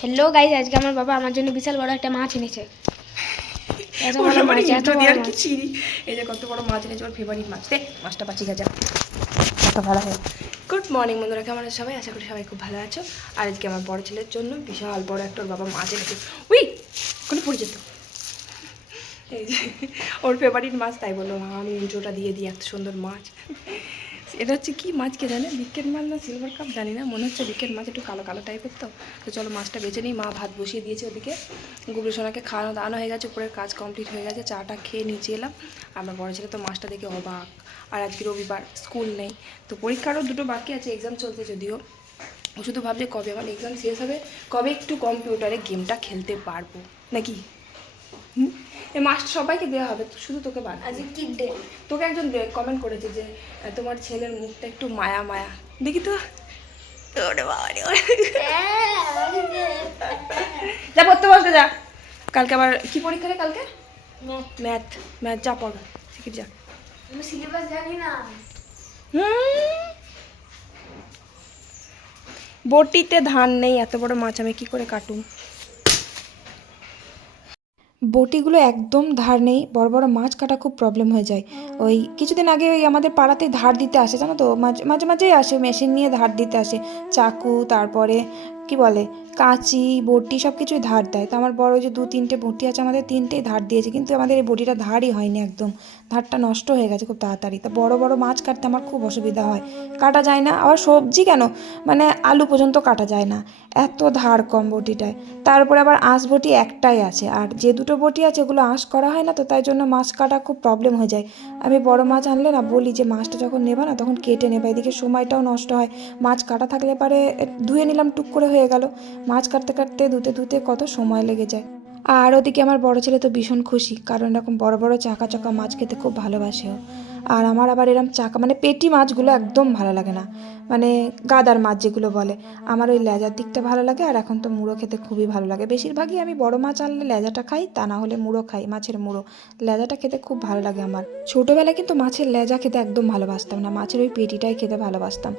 Hello guys আজকে আমার বাবা আমার জন্য বিশাল বড় একটা মাছ এনেছে। এত বড় মাছ এত আর কি চিনি? এই যে কত বড় মাছ এনেছে ওর ফেভারিট মাছ। দে মাছটা পাচি গেছে কত ভালো হয়। গুড মর্নিং বন্ধুরা কেমন সবাই? আশা করি সবাই খুব ভালো আছো। আর আজকে আমার বড় ছেলের জন্য বিশাল বড় একটা ওর বাবা মাছ এনেছে। উই কোনো পড়ে যেত। এই যে ওর ফেভারিট মাছ তাই বলল মা আমি ইন্ট্রোটা দিয়ে দিই এত সুন্দর মাছ। এটা হচ্ছে কি মাছ কে জানে? বিকেট মাছ না সিলভার কাপ জানি না, মনে হচ্ছে বিকেট মাছ একটু কালো কালো টাইপের তো। তো চলো মাছটা বেছে নিই, মা ভাত বসিয়ে দিয়েছে ওদিকে। গুবলু সোনাকে খাওয়ানো দাওয়ানো হয়ে গেছে, উপরের কাজ কমপ্লিট হয়ে গেছে, চাটা খেয়ে নিচে এলাম। আমার বড় ছেলে তো মাছটা দেখে অবাক। আর আজকে রবিবার স্কুল নেই। তো পরীক্ষারও দুটো বাকি আছে এক্সাম চলছে যদিও। ও শুধু ভাবছে কবে আমার এক্সাম শেষ হবে, কবে একটু কম্পিউটারে গেমটা খেলতে পারব। নাকি? হুম? এই মাছটা সবাইকে দেওয়া হবে শুধু তোকে বাদ আজকে কি ডে তোকে একজন কমেন্ট করেছে যে তোমার ছেলের মুখটা একটু মায়া মায়া। দেখি তো। যা পড়তে বসতে যা। কালকে আবার কি পরীক্ষা রে কালকে? ম্যাথ ম্যাথ যা পড় শিখে যা। আমি সিলেবাস জানি না। হুম। বটিতে ধান নেই এত বড় মাছ আমি কি করে কাটুম? বটিগুলো একদম ধার নেই, বড় বড় মাছ কাটা খুব প্রবলেম হয়ে যায়। ওই কিছুদিন আগে ওই আমাদের পাড়াতে ধার দিতে আসে, জানো তো? মাঝে মাঝে মাঝেই আসে মেশিন নিয়ে ধার দিতে আসে। চাকু, তারপরে কি বলে, কাঁচি, বটি সব কিছুই ধার দেয়। তো আমার বড় যে দু তিনটে বটি আছে, আমাদের তিনটেই ধার দিয়েছে, কিন্তু আমাদের এই বটিটা ধারই হয়নি একদম। ধারটা নষ্ট হয়ে গেছে খুব তাড়াতাড়ি। তা বড় বড় মাছ কাটতে আমার খুব অসুবিধা হয়। কাটা যায় না, আবার সবজি কেন? মানে আলু পর্যন্ত কাটা যায় না। এত ধার কম বটিটায়। তারপরে আবার আঁশ বটি একটাই আছে, আর যে দুটো বটি আছে, ওগুলো আঁশ করা হয় না, তো তাই জন্য মাছ কাটা খুব প্রবলেম হয়ে যায়। আমি বড় মাছ আনলে না বলি যে, মাছটা যখন নেবা না, তখন কেটে নেবা। এদিকে সময়টাও নষ্ট হয়। মাছ কাটা থাকলে পারে ধুয়ে নিলাম, টুক করে হয়ে গেল মাছ কাটতে কাটতে ধুতে ধুতে কত সময় লেগে যায় আর ওদিকে আমার বড় ছেলে তো ভীষণ খুশি, কারণ এরকম বড় বড় চাকা চাকা মাছ খেতে খুব ভালোবাসে ও। আর আমার আবার এরম চাকা মানে পেটি মাছগুলো একদম ভালো লাগে না। মানে গাদার মাছ যেগুলো বলে, আমার ওই লেজার দিকটা ভালো লাগে আর এখন তো মুড়ো খেতে খুবই ভালো লাগে। বেশিরভাগই আমি বড় মাছ আনলে লেজাটা খাই, তা না হলে মুড়ো খাই, মাছের মুড়ো। লেজাটা খেতে খুব ভালো লাগে আমার। ছোটোবেলায় কিন্তু মাছের লেজা খেতে একদম ভালোবাসতাম না, মাছের ওই পেটিটাই খেতে ভালোবাসতাম।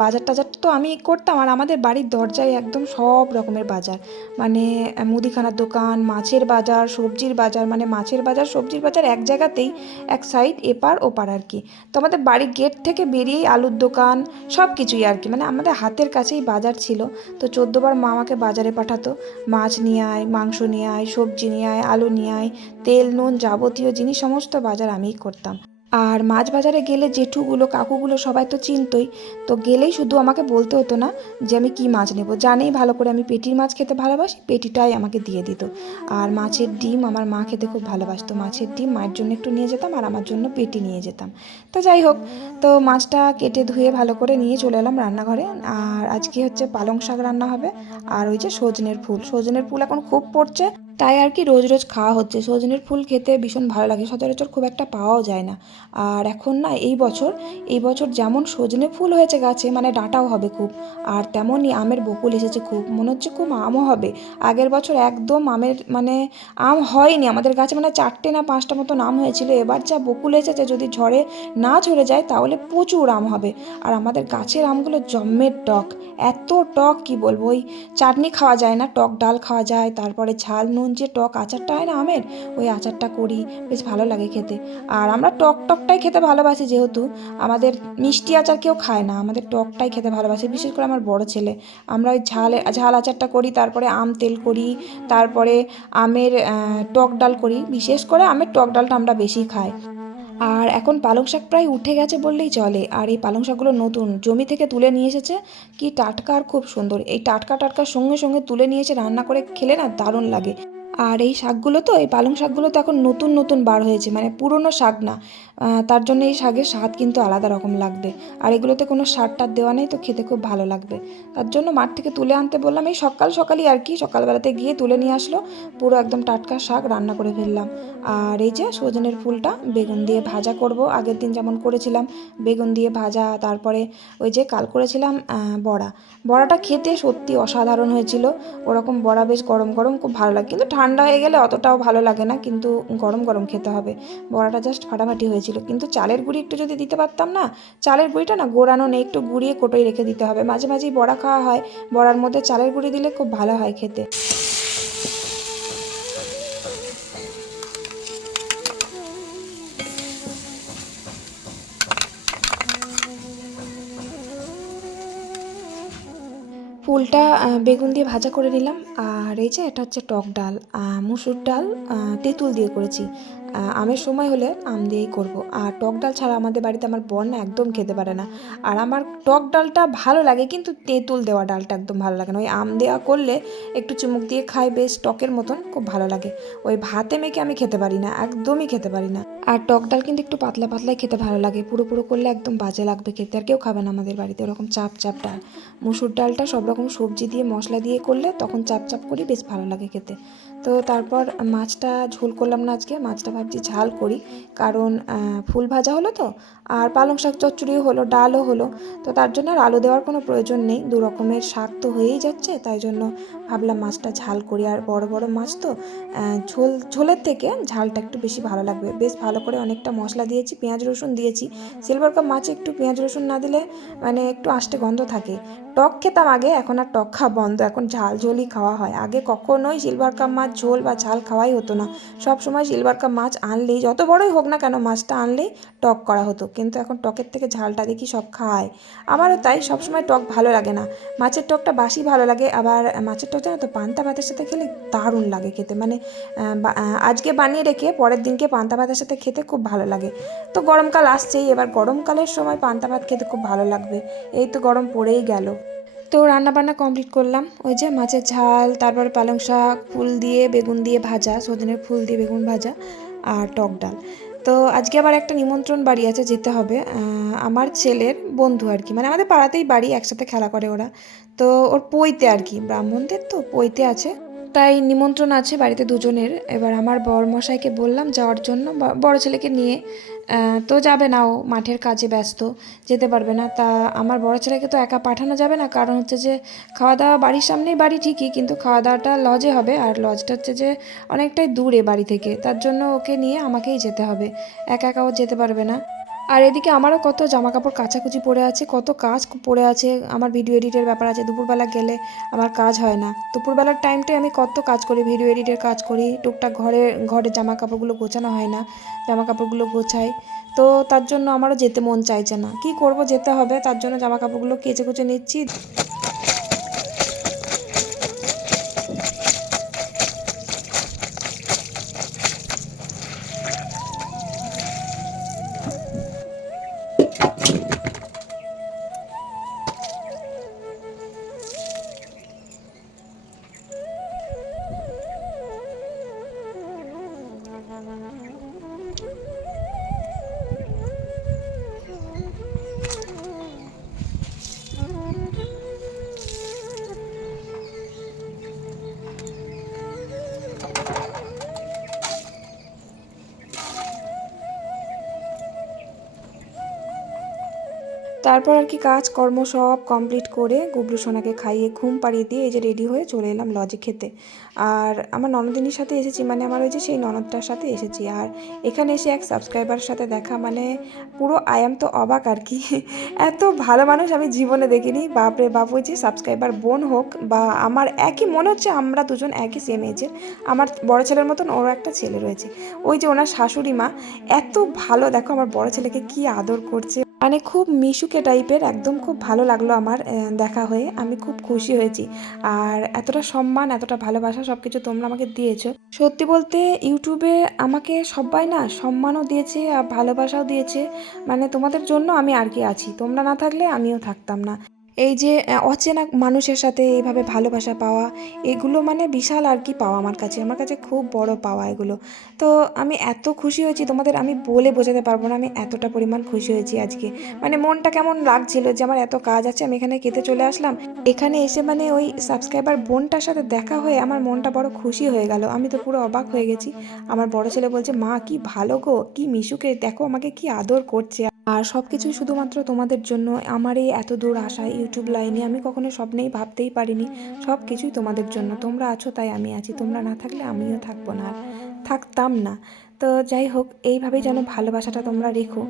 বাজার টাজার তো আমি করতাম আর আমাদের বাড়ির দরজায় একদম সব রকমের বাজার। মানে মুদিখানার দোকান, মাছের বাজার, সবজির বাজার মানে মাছের বাজার, সবজির বাজার এক জায়গাতেই, এক সাইড এপার ওপার আর কি? তো আমাদের বাড়ির গেট থেকে বেরিয়েই আলুর দোকান সব কিছুই আর কি। মানে আমাদের হাতের কাছেই বাজার ছিল। তো চোদ্দোবার মা আমাকে বাজারে পাঠাতো। মাছ নিয়ে আয়, মাংস নিয়ে আয়, সবজি নিয়ে আয়, আলু নিয়ে আয়, তেল, নুন যাবতীয় জিনিস, সমস্ত বাজার আমিই করতাম। আর মাছ বাজারে গেলে জেঠুগুলো, কাকুগুলো সবাই তো চিনতই। তো গেলেই শুধু আমাকে বলতে হতো না যে আমি কি মাছ নেব। জানেই ভালো করে আমি পেটির মাছ খেতে ভালোবাসি, পেটিটাই আমাকে দিয়ে দিত। আর মাছের ডিম আমার মা খেতে খুব ভালোবাসতো। মাছের ডিম মায়ের জন্য একটু নিয়ে যেতাম আর আমার জন্য পেটি নিয়ে যেতাম। তো যাই হোক, তো মাছটা কেটে ধুয়ে ভালো করে নিয়ে চলে এলাম রান্নাঘরে। আর আজকে হচ্ছে পালং শাক রান্না হবে। আর ওই যে সজনের ফুল। সজনের ফুল এখন খুব পড়ছে। তাই আর কি রোজ রোজ খাওয়া হচ্ছে। সজনের ফুল খেতে ভীষণ ভালো লাগে। সচরাচর খুব একটা পাওয়াও যায় না। আর এখন না, এই বছর এই বছর যেমন সজনে ফুল হয়েছে গাছে মানে ডাঁটাও হবে খুব। আর তেমনই আমের বকুল এসেছে খুব। মনে হচ্ছে খুব আমও হবে। আগের বছর একদম আমের মানে আম হয়নি। আমাদের গাছে মানে চারটে না পাঁচটা মতো আম হয়েছিল। এবার যা বকুল এসেছে, যদি ঝড়ে না ঝরে যায়, তাহলে প্রচুর আম হবে। আর আমাদের গাছের আমগুলো জম্মের টক। এত টক, কি বলব? ওই চাটনি খাওয়া যায় না, টক ডাল খাওয়া যায়, তারপরে ঝাল, নুন যে টক আচারটা হয় না আমের, ওই আচারটা করি, বেশ ভালো লাগে খেতে। আর আমরা টক টকটাই খেতে ভালোবাসি যেহেতু, আমাদের মিষ্টি আচার কেউ খায় না, আমাদের টকটাই খেতে ভালোবাসে, বিশেষ করে আমার বড় ছেলে। আমরা ওই ঝালে, ঝাল আচারটা করি, তারপরে আম তেল করি, তারপরে আমের টক ডাল করি, বিশেষ করে আমের টক ডালটা আমরা বেশি খাই। আর এখন পালং শাক প্রায় উঠে গেছে বললেই চলে, আর এই পালং শাকগুলো নতুন, জমি থেকে তুলে নিয়ে এসেছে, কি টাটকা আর খুব সুন্দর। এই টাটকা টাটকার সঙ্গে সঙ্গে তুলে নিয়ে এসে রান্না করে খেলে না দারুণ লাগে। আর এই শাকগুলো তো, এই পালং শাকগুলো তো এখন নতুন নতুন বার হয়েছে মানে পুরনো শাক না। তার জন্য এই শাকের স্বাদ কিন্তু আলাদা রকম লাগবে। আর এগুলোতে কোনো সার টার দেওয়া নেই, তো খেতে খুব ভালো লাগবে। তার জন্য মাঠ থেকে তুলে আনতে বললাম, এই সকাল সকালই আর কি, সকালবেলাতে গিয়ে তুলে নিয়ে আসলো, পুরো একদম টাটকা শাক রান্না করে ফেললাম। আর এই যে সজনের ফুলটা, বেগুন দিয়ে ভাজা করব, আগের দিন যেমন করেছিলাম, বেগুন দিয়ে ভাজা, তারপরে ওই যে কাল করেছিলাম বড়া। বড়াটা খেতে সত্যি অসাধারণ হয়েছিল, ওরকম বড়া বেশ গরম গরম, খুব ভালো লাগে। কিন্তু ঠান্ডা হয়ে গেলে অতটাও ভালো লাগে না, কিন্তু গরম গরম খেতে হবে। বড়াটা জাস্ট ফাটাফাটি হয়েছিল। কিন্তু চালের গুঁড়ি একটু যদি দিতে পারতাম না, চালের গুঁড়িটা না গোড়ানো নেই, একটু গুঁড়িয়ে কোটোই রেখে দিতে হবে। মাঝে মাঝেই বড়া খাওয়া হয়, বড়ার মধ্যে চালের গুঁড়ি দিলে খুব ভালো হয় খেতে। ফুলটা বেগুন দিয়ে ভাজা করে নিলাম আর এই যে এটা হচ্ছে টক ডাল মুসুর ডাল তেঁতুল দিয়ে করেছি। আমের সময় হলে আম দিয়েই করব। আর টক ডাল ছাড়া আমাদের বাড়িতে আমার বোন না একদম খেতে পারে না। আর আমার টক ডালটা ভালো লাগে, কিন্তু তেঁতুল দেওয়া ডালটা একদম ভালো লাগে না। ওই আম দেওয়া করলে একটু চুমুক দিয়ে খাই, বেশ টকের মতন, খুব ভালো লাগে। ওই ভাতে মেখে আমি খেতে পারি না, একদমই খেতে পারি না। আর টক ডাল কিন্তু একটু পাতলা পাতলাই খেতে ভালো লাগে, পুরো পুরো করলে একদম বাজে লাগবে খেতে। আর কেউ খাবে না আমাদের বাড়িতে, ওরকম চাপ চাপ ডাল। মুসুর ডালটা সব রকম সবজি দিয়ে, মশলা দিয়ে করলে তখন চাপ চাপ করি বেশ ভালো লাগে খেতে। তো তারপর মাছটা ঝোল করলাম না আজকে, মাছটা ভাবছি ঝাল করি। কারণ ফুল ভাজা হলো তো, আর পালং শাক চচ্চড়িও হলো, ডালও হলো। তো তার জন্য আর আলু দেওয়ার কোনো প্রয়োজন নেই, দু রকমের শাক তো হয়েই যাচ্ছে, তাই জন্য ভাবলাম মাছটা ঝাল করি। আর বড় বড় মাছ তো ঝোল, ঝোলের থেকে ঝালটা একটু বেশি ভালো লাগবে। বেশ ভালো করে অনেকটা মশলা দিয়েছি, পেঁয়াজ, রসুন দিয়েছি। সিলভার কাপ মাছে একটু পেঁয়াজ, রসুন না দিলে মানে একটু আষ্টে গন্ধ থাকে। টক খেতাম আগে, এখন আর টক খাওয়া বন্ধ, এখন ঝাল ঝোলই খাওয়া হয়। আগে কখনোই সিলভার কাপ মাছ ঝোল বা ঝাল খাওয়াই হতো না। সব সময় সিলভার কাপ মাছ আনলেই, যত বড়ই হোক না কেন মাছটা আনলেই টক করা হতো। কিন্তু এখন টকের থেকে ঝালটা দেখি সব খায়। আমারও তাই সবসময় টক ভালো লাগে না। মাছের টকটা বাসি ভালো লাগে। আবার মাছের টক জানো তো, পান্তা ভাতের সাথে খেলে দারুণ লাগে খেতে। মানে আজকে বানিয়ে রেখে পরের দিনকে পান্তা ভাতের সাথে খেতে খুব ভালো লাগে। তো গরমকাল আসছেই। এবার গরমকালের সময় পান্তা ভাত খেতে খুব ভালো লাগবে। এই তো গরম পড়েই গেল। তো রান্না বান্না কমপ্লিট করলাম। ওই যে মাছের ঝাল, তারপর পালং শাক, ফুল দিয়ে বেগুন দিয়ে ভাজা, সজনের ফুল দিয়ে বেগুন ভাজা আর টক ডাল। তো আজকে আবার একটা নিমন্ত্রণ বাড়ি আছে যেতে হবে। আমার ছেলের বন্ধু আর কি মানে আমাদের পাড়াতেই বাড়ি, একসাথে খেলা করে ওরা। তো ওর পইতে আর কি, ব্রাহ্মণদের তো পইতে আছে। তাই নিমন্ত্রণ আছে বাড়িতে দুজনের। এবার আমার বর মশাইকে বললাম যাওয়ার জন্য বড় ছেলেকে নিয়ে তো যাবে না ও, মাঠের কাজে ব্যস্ত, যেতে পারবে না। তা আমার বড় ছেলেকে তো একা পাঠানো যাবে না, কারণ হচ্ছে যে খাওয়া দাওয়া বাড়ির সামনেই বাড়ি ঠিকই, কিন্তু খাওয়া দাওয়াটা লজে হবে, আর লজটা হচ্ছে যে অনেকটাই দূরে বাড়ি থেকে। তার জন্য ওকে নিয়ে আমাকেই যেতে হবে। একা একা ও যেতে পারবে না। আর এদিকে আমারও কত জামা কাপড় কাচাকুচি পড়ে আছে, কত কাজ পড়ে আছে, আমার ভিডিও এডিটের ব্যাপার আছে, দুপুরবেলা গেলে আমার কাজ হয় না। দুপুরবেলার টাইমটাই আমি কত কাজ করি ভিডিও এডিটের কাজ করি, টুকটাক ঘরে ঘরে জামা কাপড়গুলো গোছানো হয় না জামা কাপড়গুলো গোছাই। তো তার জন্য আমারও যেতে মন চাইছে না। কি করব, যেতে হবে, তার জন্য জামা কাপড়গুলো কেচে কুচে নিচ্ছি। তারপর আর কি কাজ, কর্ম সব কমপ্লিট করে গুবলু সোনাকে খাইয়ে ঘুম পাড়িয়ে দিয়ে এই যে রেডি হয়ে চলে এলাম লজে খেতে। আর আমার ননদিনীর সাথে এসেছি মানে আমার ওই যে সেই ননদটার সাথে এসেছি। আর এখানে এসে এক সাবস্ক্রাইবারের সাথে দেখা মানে পুরো আয়াম তো অবাক আর কি। এত ভালো মানুষ আমি জীবনে দেখিনি। বাপরে বাপ, ওই যে সাবস্ক্রাইবার বোন হোক বা আমার একই, মনে হচ্ছে আমরা দুজন একই সেম এজের আমার বড় ছেলের মতন ওর একটা ছেলে রয়েছে। ওই যে ওনার শাশুড়ি মা, এত ভালো, দেখো আমার বড় ছেলেকে কি আদর করছে মানে খুব মিশুকে টাইপের একদম খুব ভালো লাগল আমার দেখা হয়ে। আমি খুব খুশি হয়েছি। আর এতটা সম্মান, এতটা ভালোবাসা সব কিছু তোমরা আমাকে দিয়েছ। সত্যি বলতে ইউটিউবে আমাকে সবাই না সম্মানও দিয়েছে আর ভালোবাসাও দিয়েছে। মানে তোমাদের জন্য আমি আর কি আছি। তোমরা না থাকলে আমিও থাকতাম না। এই যে অচেনা মানুষের সাথে এইভাবে ভালোবাসা পাওয়া, এগুলো মানে বিশাল আর কি পাওয়া আমার কাছে। আমার কাছে খুব বড় পাওয়া এগুলো। তো আমি এত খুশি হয়েছি, তোমাদের আমি বলে বোঝাতে পারব না, আমি এতটা পরিমাণ খুশি হয়েছি আজকে। মানে মনটা কেমন লাগছিল যে আমার এত কাজ আছে, আমি এখানে খেতে চলে আসলাম। এখানে এসে মানে ওই সাবস্ক্রাইবার বোনটার সাথে দেখা হয়ে আমার মনটা বড় খুশি হয়ে গেল। আমি তো পুরো অবাক হয়ে গেছি। আমার বড় ছেলে বলছে, মা, কি ভালো গো, কি মিশুকে, দেখো আমাকে কি আদর করছে। আর সব কিছুই শুধুমাত্র তোমাদের জন্য। আমার এই এত দূর আসা ইউটিউব লাইনে আমি কখনো স্বপ্নেই ভাবতেই পারিনি। সব কিছুই তোমাদের জন্য। তোমরা আছো তাই আমি আছি। তোমরা না থাকলে আমিও থাকব না আর থাকতাম না। তো যাই হোক, এইভাবেই যেন ভালোবাসাটা তোমরা রেখো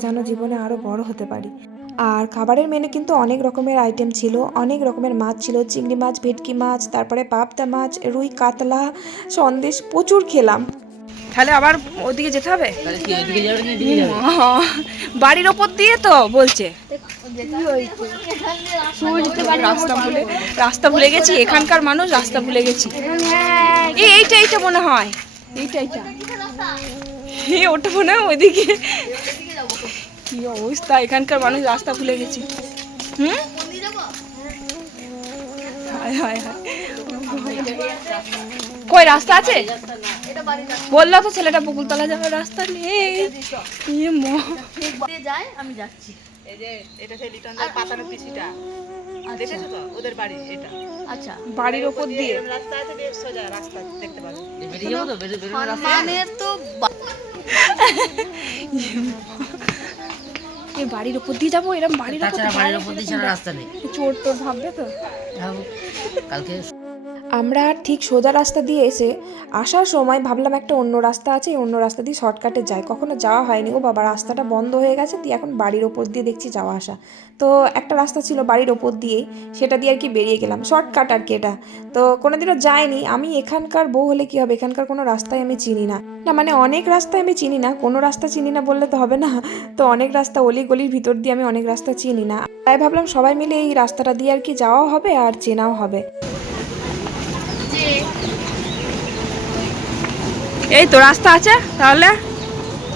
যেন জীবনে আরও বড় হতে পারি। আর খাবারের মেনু কিন্তু অনেক রকমের আইটেম ছিল। অনেক রকমের মাছ ছিল। চিংড়ি মাছ, ভেটকি মাছ, তারপরে পাবদা মাছ, রুই কাতলা, সন্দেশ প্রচুর খেলাম। তাহলে আবার ওদিকে যেতে হবে? বাড়ির ওপর দিয়ে তো বলছে। রাস্তা ভুলে রাস্তা ভুলে গেছি এখানকার মানুষ রাস্তা ভুলে গেছি। এই এইটা এইটা মনে হয়। এইটা এইটা। এই ওটা মনে হয় ওইদিকে। কি অবস্থা এখানকার মানুষ রাস্তা ভুলে গেছি। হুম? হায় হায় হায়। কই রাস্তা আছে? বলল তো ছেলেটা বকুলতলা যাবে রাস্তা নেই। ইয়ে আমি যাচ্ছি। এই যে এটা সেই লিটনদের পাতানো পিসিটা। দেখেছ তো? ওদের বাড়ি এটা। আচ্ছা। বাড়ির ওপর দিয়ে। রাস্তা আছে বেশ সোজা রাস্তা দেখতে পাবে বেরিয়ে যাব তো? বেরিয়ে বেরিয়ে সম্মানের তো এই বাড়ির ওপর দিয়ে যাব এরকম বাড়ির ওপর দিয়ে রাস্তা নেই। চোর তোর ভাববে তো। কালকে আমরা আর ঠিক সোজা রাস্তা দিয়ে এসে আসার সময় ভাবলাম একটা অন্য রাস্তা আছে অন্য রাস্তা দিয়ে শর্টকাটে যাই। কখনো যাওয়া হয়নি। ও বাবা, রাস্তাটা বন্ধ হয়ে গেছে, দিয়ে এখন বাড়ির ওপর দিয়ে দেখছি যাওয়া আসা। তো একটা রাস্তা ছিল বাড়ির ওপর দিয়েই সেটা দিয়ে আর কি বেরিয়ে গেলাম। শর্টকাট আর কি এটা। তো কোনোদিনও যাইনি। আমি এখানকার বউ হলে কী হবে? এখানকার কোনো রাস্তায় আমি চিনি না। না মানে অনেক রাস্তায় আমি চিনি না। কোনো রাস্তা চিনি না বললে তো হবে না। তো অনেক রাস্তা অলি গলির ভিতর দিয়ে আমি অনেক রাস্তা চিনি না। তাই ভাবলাম সবাই মিলে এই রাস্তাটা দিয়ে আর কি যাওয়াও হবে আর চেনাও হবে। এই তো রাস্তা আছে, তাহলে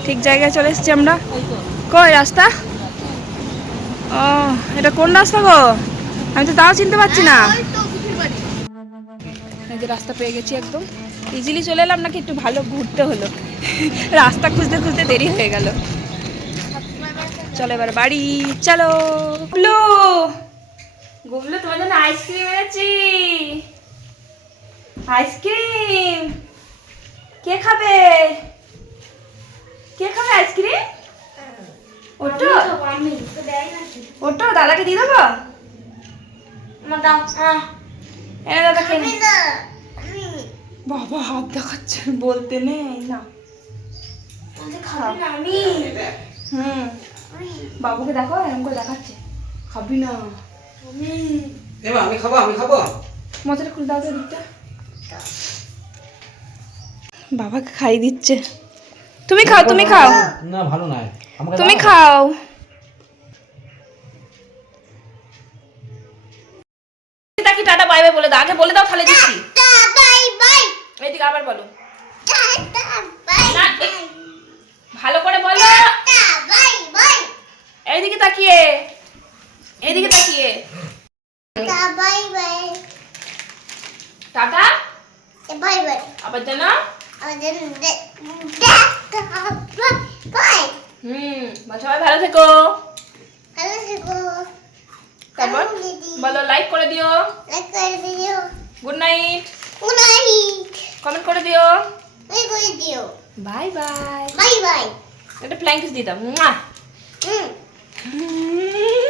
ঠিক জায়গায় চলে এসেছি আমরা। কই রাস্তা? ও, এটা কোন রাস্তা গো? আমি তো তাও চিনতে পারছি না। যে রাস্তা পেয়ে গেছি একদম। ইজিলি চলে এলাম নাকি একটু ভালো ঘুরতে হলো। রাস্তা খুঁজতে খুঁজতে দেরি হয়ে গেল। চলো এবার বাড়ি, চলো। গুবলু গুবলু তোমার জন্য আইসক্রিম এনেছি। আইসক্রিম কে খাবে? কে খাবে আইসক্রিম? ওটো? ওটো দাদাকে দিয়ে দেবো? এনে দাদা খেয়ে নে। বাবা হাত দেখাচ্ছে বলতে নেই না। হুম। বাবুকে দেখো এরকম করে দেখাচ্ছে। খাবি না। আমি। খাব আমি খাব। মজাটা খুলে দাও তো দিকটা বাবাকে খাই দিচ্ছে। তুমি খাও তুমি খাও। না ভালো আমাকে তুমি খাও। তাকি টাটা বাই বাই বলে দাও? আগে বলে দাও তাহলে দিচ্ছি এইদিকে আবার বলো। ভালো করে বলো। এইদিকে তাকিয়ে। এইদিকে তাকিয়ে। টাটা আবার যেন হুম সবাই ভালো থেকো তারপর বলো লাইক করে দিও গুড নাইট কমেন্ট করে দিও বাই বাই Bye bye. একটা ফ্ল্যাঙ্কিস দিতাম মুয়া। Mm. হুম।